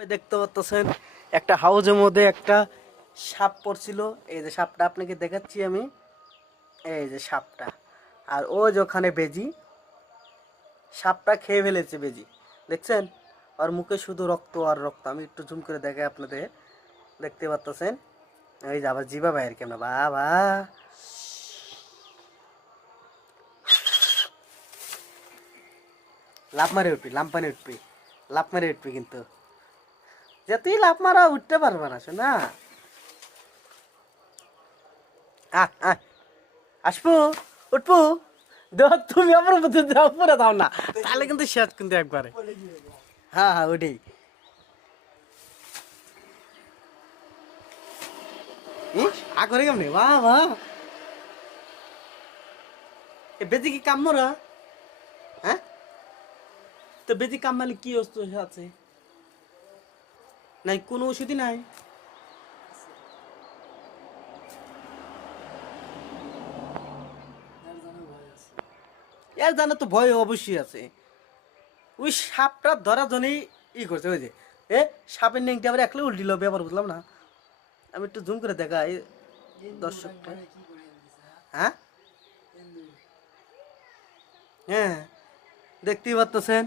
দেখতে পাচ্ছেন একটা হাউজের মধ্যে একটা সাপ পড়ছিল। এই যে সাপটা আপনাকে দেখাচ্ছি আমি, এই যে সাপটা। আর ও যে ওখানে বেজি, সাপটা খেয়ে ফেলেছে বেজি, দেখছেন? আর মুখে শুধু রক্ত আর রক্ত। আমি একটু জুম করে দেখাই আপনাদের, দেখতে পাচ্ছেন। এই যে আবার জিবা বাইর কেন বাবা, লাভ মারে উঠবি, লাম্পানে উঠবি, লাভ মারে উঠবি, কিন্তু যে তুই লাভ মারা উঠতে পারবে না শোনা। আহ আহ আসবো, উঠবো। দেখো তুমি আমার মধ্যে দাও, পুরো দাও না, তাহলে কিন্তু শেষ কিন্তু একবারে। হ্যাঁ হ্যাঁ ওটাই। করে কেমনি বাহ বাহ, এ বেদি কি কাম মরা? হ্যাঁ, তো বেদি কাম কি অস্ত্র আছে? নাই কোনো ওষুধই নাই? এর জানা তো ভয় অবশ্যই আছে। ওই সাপটা ধরা জন্যই করছে। ওই যে এ সাপের নেংটি আবার একলে উল্টিল ব্যাপার, বুঝলাম না। আমি একটু জুম করে দেখাই দর্শকটা। হ্যাঁ হ্যাঁ, দেখতেই পাচ্ছেন।